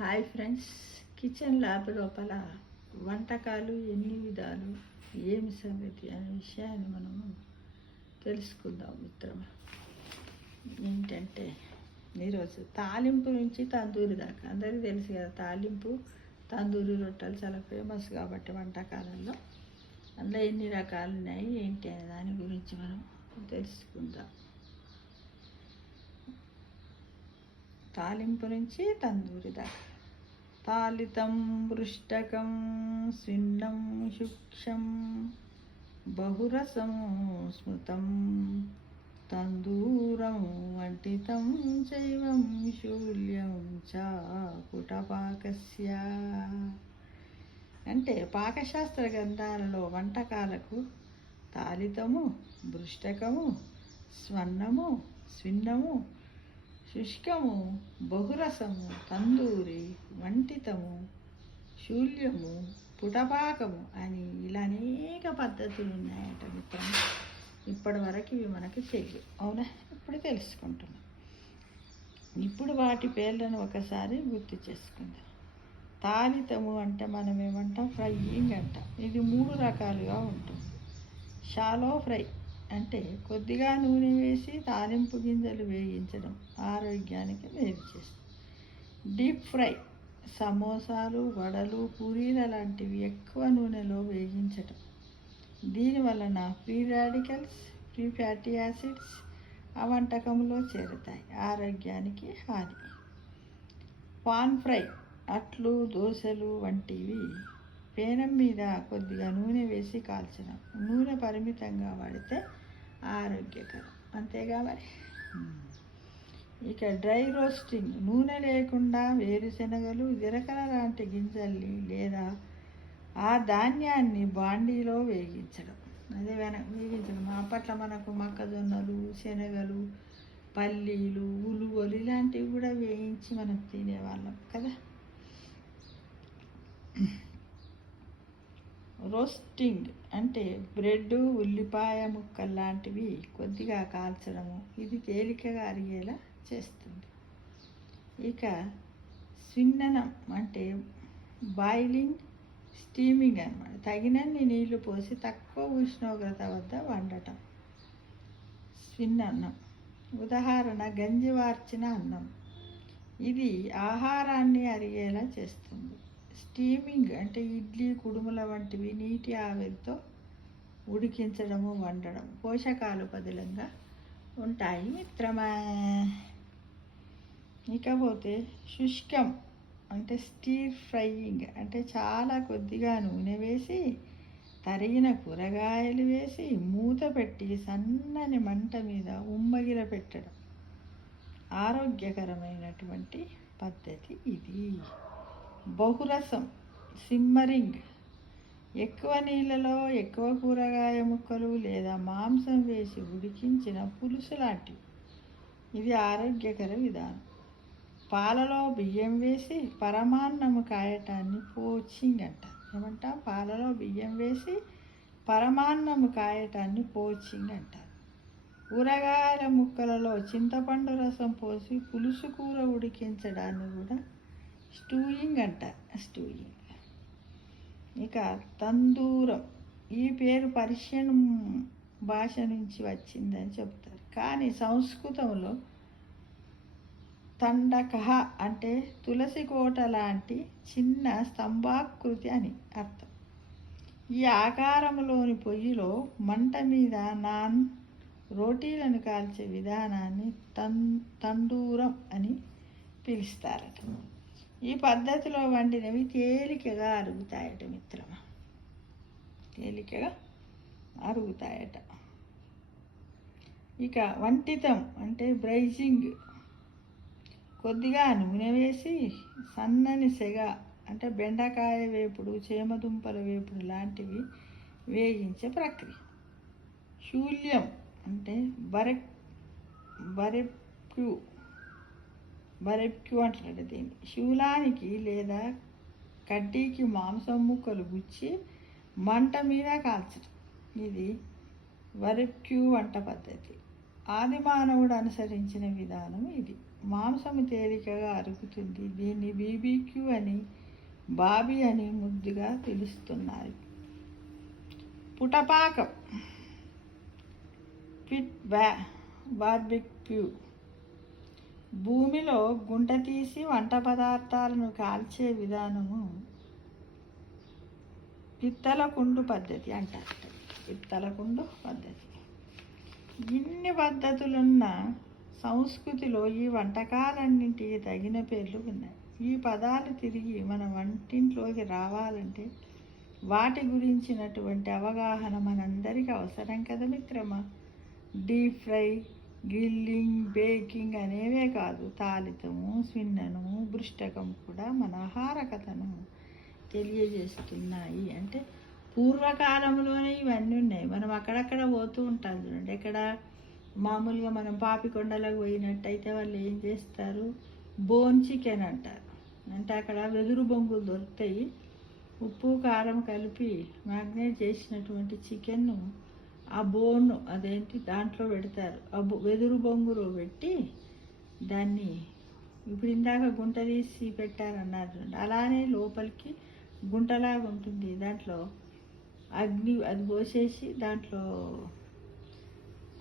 Hi friends, kitchen lab లోపల వంటకాలు ఎన్ని విధాలు, ఏమి సంగతి అనే విషయాన్ని మనము తెలుసుకుందాం మిత్రమా. ఏంటంటే ఈరోజు తాలింపు నుంచి తందూరి దాకా అందరికీ తెలుసు కదా. తాలింపు తందూరి రొట్టెలు చాలా ఫేమస్ కాబట్టి వంటకాలలో అందులో ఎన్ని రకాలు ఉన్నాయి ఏంటి అనే దాని గురించి మనం తెలుసుకుందాం. తాలింపు నుంచి తందూరి దాకా. తాలితం పృష్టకం స్విన్నం శుక్షం బహురసం స్మృతం తందూరం వంటితం చైవం శూల్యం చ పుటపాకస్య. అంటే పాకశాస్త్ర గ్రంథాలలో వంటకాలకు తాలితము, బృష్టకము, స్వన్నము, స్విన్నము, శుష్కము, బహురసము, తందూరి, వంటితము, శూల్యము, పుటపాకము అని ఇలా అనేక పద్ధతులు ఉన్నాయట మిత్రం. ఇప్పటి వరకు ఇవి మనకి తెలియదు, అవునా? ఇప్పుడు తెలుసుకుంటున్నాం. ఇప్పుడు వాటి పేర్లను ఒకసారి గుర్తు చేసుకుందాం. తాలితము అంటే మనం ఏమంటాం, ఫ్రైయింగ్ అంటాం. ఇది 3 రకాలుగా ఉంటుంది. షాలో ఫ్రై అంటే కొద్దిగా నూనె వేసి తాలింపు గింజలు వేయించడం ఆరోగ్యానికి మేలు చేస్తుంది. డీప్ ఫ్రై సమోసాలు, వడలు, పూరీల లాంటివి ఎక్కువ నూనెలో వేయించడం. దీనివలన free radicals, free fatty acids ఆ వంటకంలో చేరుతాయి, ఆరోగ్యానికి హాని. పాన్ ఫ్రై అట్లు, దోశలు వంటివి పేనం మీద కొద్దిగా నూనె వేసి కాల్చడం. నూనె పరిమితంగా వాడితే ఆరోగ్యకరం, అంతేగా మరి. ఇక డ్రై రోస్టింగ్ నూనె లేకుండా వేరుశనగలు, జీలకర్ర లాంటి గింజల్ని లేదా ఆ ధాన్యాన్ని బాండీలో వేగించడం. అదే వేగించడం. అప్పట్లో మనకు మొక్కజొన్నలు, శనగలు, పల్లీలు, ఉలువలు ఇలాంటివి కూడా వేయించి మనం తినేవాళ్ళం కదా. రోస్టింగ్ అంటే బ్రెడ్, ఉల్లిపాయ ముక్కలు లాంటివి కొద్దిగా కాల్చడము. ఇది తేలికగా అరిగేలా చేస్తుంది. ఇక స్విన్ననం అంటే బాయిలింగ్, స్టీమింగ్ అన్నమాట. తగినన్ని నీళ్లు పోసి తక్కువ ఉష్ణోగ్రత వద్ద వండటం స్విన్నన్నం. ఉదాహరణ గంజివార్చిన అన్నం. ఇది ఆహారాన్ని అరిగేలా చేస్తుంది. స్టీమింగ్ అంటే ఇడ్లీ, కుడుముల వంటివి నీటి ఆవిరితో ఉడికించడము, వండడం. పోషకాలు పదిలంగా ఉంటాయి మిత్రమా. ఇకపోతే శుష్కం అంటే స్టీర్ ఫ్రైయింగ్ అంటే చాలా కొద్దిగా నూనె వేసి తరిగిన కూరగాయలు వేసి మూత పెట్టి సన్నని మంట మీద ఉమ్మగిల పెట్టడం ఆరోగ్యకరమైనటువంటి పద్ధతి ఇది. బహురసం సిమ్మరింగ్ ఎక్కువ నీళ్ళలో ఎక్కువ కూరగాయ ముక్కలు లేదా మాంసం వేసి ఉడికించిన పులుసు లాంటివి. ఇది ఆరోగ్యకర విధానం. పాలలో బియ్యం వేసి పరమాన్నము కాయటాన్ని పోచింగ్ అంటారు. ఏమంటాం? పాలలో బియ్యం వేసి పరమాన్నము కాయటాన్ని పోచింగ్ అంటారు. కూరగాయల ముక్కలలో చింతపండు రసం పోసి పులుసు కూర ఉడికించడాన్ని కూడా స్టూయింగ్ అంటారు. స్టూయింగ్. ఇక తందూరం. ఈ పేరు పర్షియన్ భాష నుంచి వచ్చిందని చెప్తారు, కానీ సంస్కృతంలో తండకహ అంటే తులసి కోట లాంటి చిన్న స్తంభాకృతి అని అర్థం. ఈ ఆకారంలోని పొయ్యిలో మంట మీద నాన్, రోటీలను కాల్చే విధానాన్ని తందూరం అని పిలుస్తారట. ఈ పద్ధతిలో వండినవి తేలికగా అరుగుతాయట మిత్రమా. తేలికగా అరుగుతాయట. ఇక వంటితం అంటే బ్రైజింగ్. కొద్దిగా నూనె వేసి సన్నని సెగ అంటే బెండకాయ వేపుడు, చేమదుంపల వేపుడు లాంటివి వేగించే ప్రక్రియ. శూల్యం అంటే బరెక్యూ అంటారు దీన్ని. శూలానికి లేదా కడ్డీకి మాంసం ముక్కలు గుచ్చి మంట మీద కాల్చడం. ఇది బరెక్యూ వంట పద్ధతి. ఆది మానవుడు అనుసరించిన విధానం ఇది. మాంసము తేలికగా అరుగుతుంది. దీన్ని బీబీక్యూ అని, బాబీ అని ముద్దుగా పిలుస్తున్నారు. పుటపాకం, పిట్ బార్బిక్యూ. భూమిలో గుంట తీసి వంట పదార్థాలను కాల్చే విధానము పిత్తల కుండు పద్ధతి అంటారు. పిత్తల కుండు పద్ధతి. ఇన్ని పద్ధతులున్న సంస్కృతిలో ఈ వంటకాలన్నింటికి తగిన పేర్లు ఉన్నాయి. ఈ పదాలు తిరిగి మన వంటింట్లోకి రావాలంటే వాటి గురించినటువంటి అవగాహన మనందరికీ అవసరం కదా మిత్రమా. డీప్ ఫ్రై, గ్రిల్లింగ్, బేకింగ్ అనేవే కాదు, తాలితము, స్విన్నను, బృష్టకం కూడా మన ఆహారకథను తెలియజేస్తున్నాయి. అంటే పూర్వకాలంలోనే ఇవన్నీ ఉన్నాయి. మనం అక్కడక్కడ పోతూ ఉంటాం చూడండి. ఎక్కడ మామూలుగా మనం పాపికొండలకు పోయినట్టయితే వాళ్ళు ఏం చేస్తారు, బోన్ చికెన్ అంటారు. అంటే అక్కడ వెదురు బొంగులు దొరుకుతాయి. ఉప్పు కారం కలిపి మ్యాగ్నేట్ చేసినటువంటి చికెన్ను ఆ బోన్ అదేంటి దాంట్లో పెడతారు. ఆ వెదురు బొంగులో పెట్టి దాన్ని ఇప్పుడు ఇందాక గుంట తీసి పెట్టారన్నారు. అలానే లోపలికి గుంటలాగా ఉంటుంది. దాంట్లో అగ్ని అది పోసేసి దాంట్లో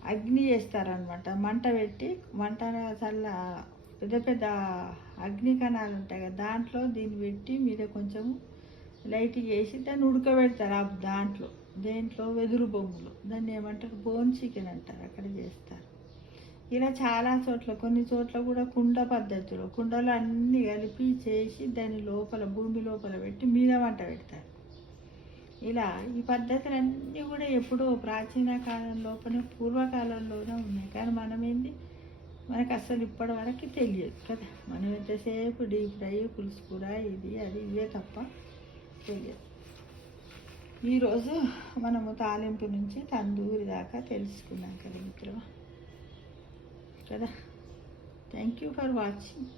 అగ్ని చేస్తారనమాట. మంట పెట్టి మంట చల్ల పెద్ద పెద్ద అగ్ని కణాలు ఉంటాయి కదా, దాంట్లో దీన్ని పెట్టి మీద కొంచెం లైట్గా వేసి దాన్ని ఉడకబెడతారు. ఆ దేంట్లో వెదురు బొంగులు. దాన్ని ఏమంటారు, బోన్ చికెన్ అంటారు. అక్కడ చేస్తారు. ఇలా చాలా చోట్ల, కొన్ని చోట్ల కూడా కుండ పద్ధతిలో కుండలో అన్నీ కలిపి చేసి దాని లోపల భూమి లోపల పెట్టి మీద వంట పెడతారు. ఇలా ఈ పద్ధతులన్నీ కూడా ఎప్పుడో ప్రాచీన కాలం లోపల పూర్వకాలంలోనే ఉన్నాయి. కానీ మనకు అసలు ఇప్పటి వరకు తెలియదు కదా. మనం ఎంతసేపు డీప్ ఫ్రై, పులుసు కూర, ఇది అది ఇవే తప్ప తెలియదు. ఈరోజు మనము తాలింపు నుంచి తందూరి దాకా తెలుసుకున్నాం కదా మిత్రమా కదా. Thank you for watching.